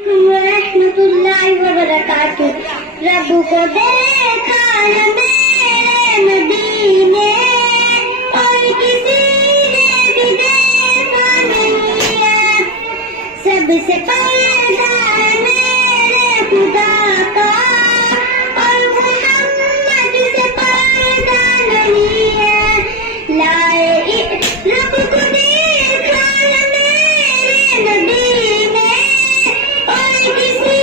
रहमतुल्लाहि व बरकातुहू। रब को देखा है मेरे मदीने और किसी ने भी देखा नहीं है। सबसे पर्दा है मेरे खुदा का और मोहम्मद से पर्दा नहीं है। लाए रब को देखा है मेरे मदीने और किसी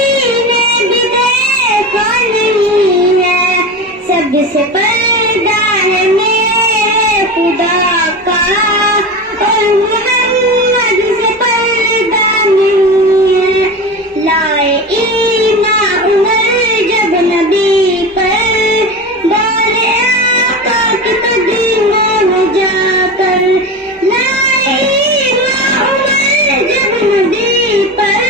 ने भी देखा नहीं है। सबसे पर्दा है मेरे खुदा का और मोहम्मद से पर्दा नहीं है। लाए ईमान उमर जब नबी पर डाले आका की कदमों में जाकर। लाए ईमान उमर जब नबी पर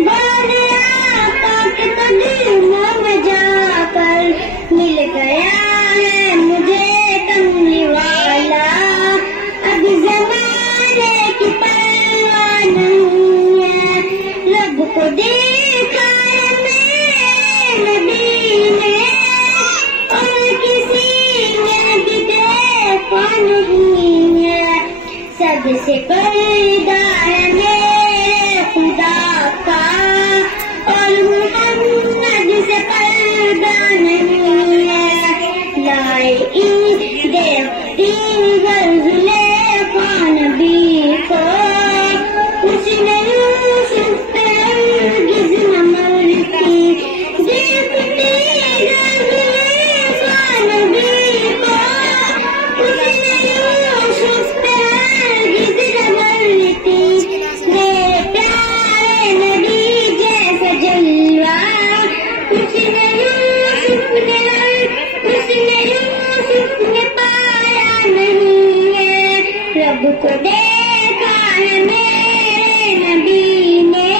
डाले आका की कदमों में जाकर। मिल गया है मुझे कमली वाला, अब ज़माने की परवाह नहीं है। रब को देखा है मेरे नबी ने और किसी ने भी देखा नहीं है। सबसे पर्दा है मेरे खुदा का और मोहम्मद से पर्दा नहीं है। लाए देखती जुलेखा नबी को उसने यूसुफ पे हरगिज़ न मरती। देखती जुलेखा नबी को उसने यूसुफ पे हरगिज़ न मरती। मेरे प्यारे नबी जैसा जलवा उसने यूसुफ ने पाया नहीं है। रब को देखा है मेरे नबी ने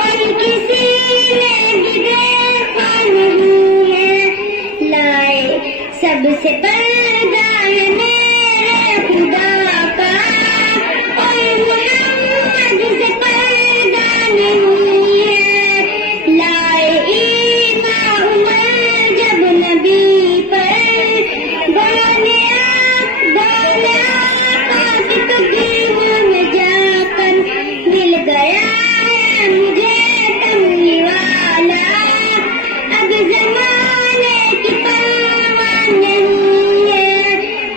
और किसी ने भी देखा नहीं है। लाए सबसे पर्दा है मेरे खुदा का और मोहम्मद से पर्दा नहीं है। लाए ईमान उमर जब नबी पर डाले आका की कदमों में जाकर। मिल गया है मुझे कमली वाला, अब ज़माने की परवाह नहीं है।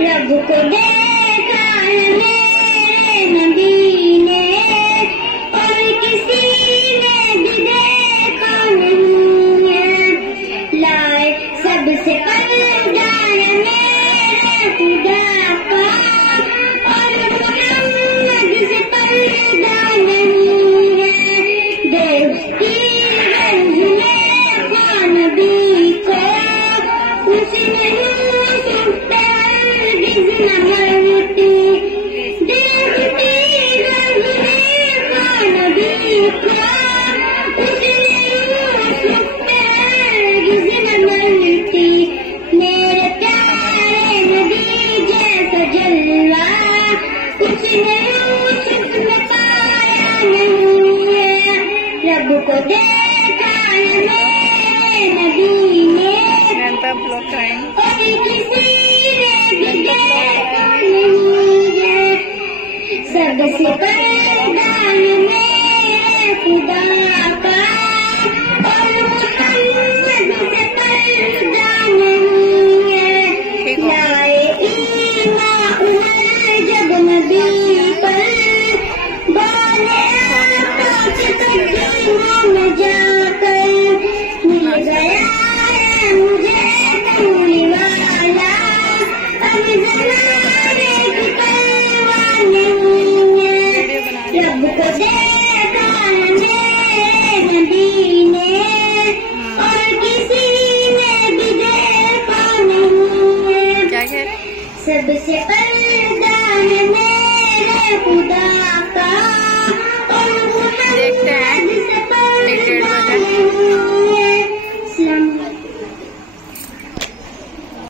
रब को देखा है मेरे नबी ने और किसी ने भी देखा नहीं है। लाए सबसे पर्दा है मेरे खुदा का और मोहम्मद से पर्दा नहीं है। देखती जुलेखा नबी को उसने यूसुफ पे हरगिज़ न मरती। देखती जुलेखा नबी को उसने यूसुफ पे हरगिज़ न मरती। मेरे प्यारे नबी जैसा जलवा उसने यूसुफ में पाया नहीं है। रब को देखा है मेरे नबी ने और किसी ने भी देखा नहीं है। सबसे पर्दा है मेरे खुदा का और मोहम्मद से पर्दा नहीं है। लाए ईमान उमर जब नबी पर डाले आका की कदमों में जाकर। मिल गया है मुझे कमली वाला, अब ज़माने की परवाह नहीं है। रब को देखा है मेरे नबी ने और किसी ने भी देखा नहीं है। सबसे पर्दा है मेरे खुदा का और मोहम्मद से पर्दा